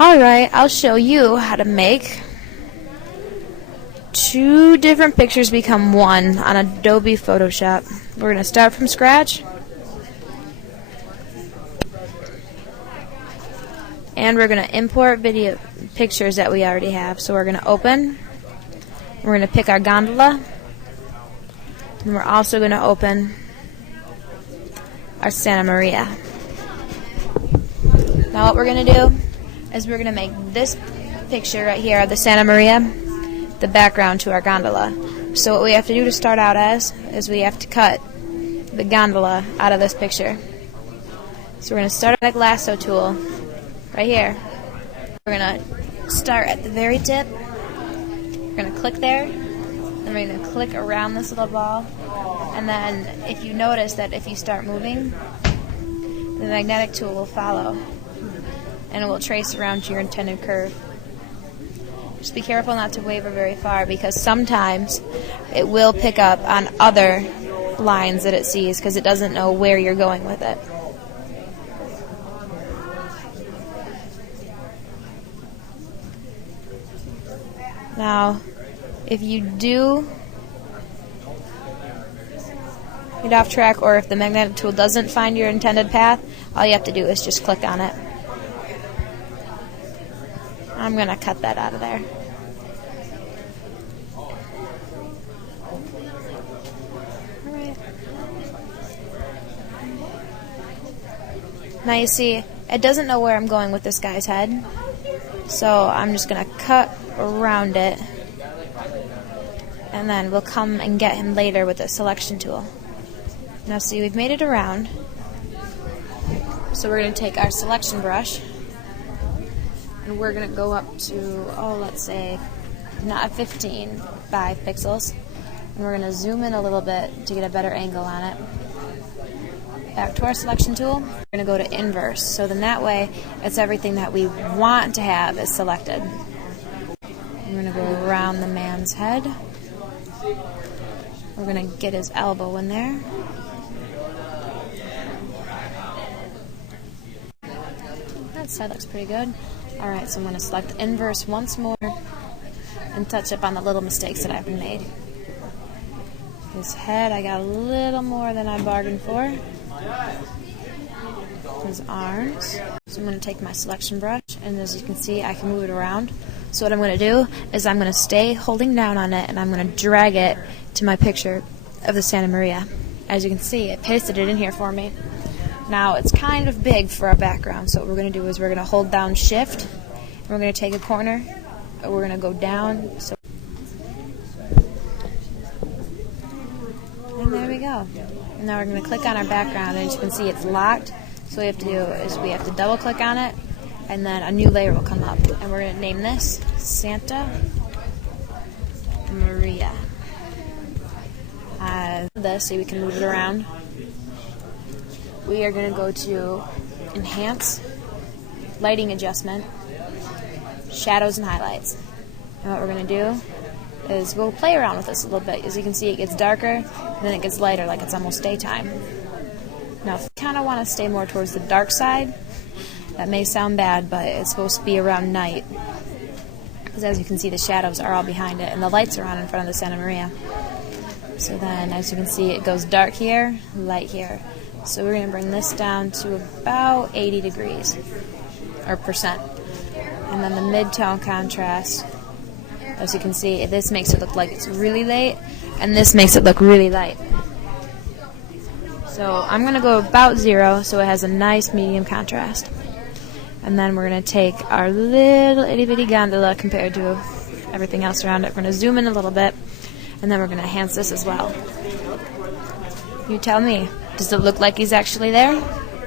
Alright, I'll show you how to make two different pictures become one on Adobe Photoshop. We're going to start from scratch. And we're going to import video pictures that we already have. So we're going to open. We're going to pick our gondola. And we're also going to open our Santa Maria. Now what we're going to do is we're going to make this picture right here of the Santa Maria the background to our gondola. So what we have to do to start out as is we have to cut the gondola out of this picture. So we're going to start with that lasso tool right here. We're going to start at the very tip. We're going to click there. Then we're going to click around this little ball. And then if you notice that if you start moving, the magnetic tool will follow. And it will trace around to your intended curve. Just be careful not to waver very far, because sometimes it will pick up on other lines that it sees because it doesn't know where you're going with it. Now, if you do get off track, or if the magnetic tool doesn't find your intended path, all you have to do is just click on it. I'm going to cut that out of there. Alright. Now you see, it doesn't know where I'm going with this guy's head, so I'm just going to cut around it, and then we'll come and get him later with the selection tool. Now see, we've made it around, so we're going to take our selection brush, and we're going to go up to, let's say, not 15, 5 pixels. And we're going to zoom in a little bit to get a better angle on it. Back to our selection tool. We're going to go to inverse. So then that way, it's everything that we want to have is selected. We're going to go around the man's head. We're going to get his elbow in there. That side looks pretty good. Alright, so I'm going to select inverse once more and touch up on the little mistakes that I've made. His head, I got a little more than I bargained for. His arms. So I'm going to take my selection brush, and as you can see, I can move it around. So what I'm going to do is I'm going to stay holding down on it, and I'm going to drag it to my picture of the Santa Maria. As you can see, it pasted it in here for me. Now, it's kind of big for our background, so what we're going to do is we're going to hold down Shift, and we're going to take a corner, and we're going to go down. And there we go. And now we're going to click on our background, and as you can see, it's locked. So what we have to do is we have to double-click on it, and then a new layer will come up. And we're going to name this Santa Maria. This, so we can move it around. We are going to go to Enhance, Lighting Adjustment, Shadows and Highlights. And what we're going to do is we'll play around with this a little bit. As you can see, it gets darker, and then it gets lighter, like it's almost daytime. Now, if you kind of want to stay more towards the dark side, that may sound bad, but it's supposed to be around night. Because as you can see, the shadows are all behind it, and the lights are on in front of the Santa Maria. So then, as you can see, it goes dark here, light here. So we're going to bring this down to about 80 degrees, or percent. And then the mid-tone contrast, as you can see, this makes it look like it's really late, and this makes it look really light. So I'm going to go about 0, so it has a nice medium contrast. And then we're going to take our little itty-bitty gondola compared to everything else around it. We're going to zoom in a little bit, and then we're going to enhance this as well. You tell me. Does it look like he's actually there?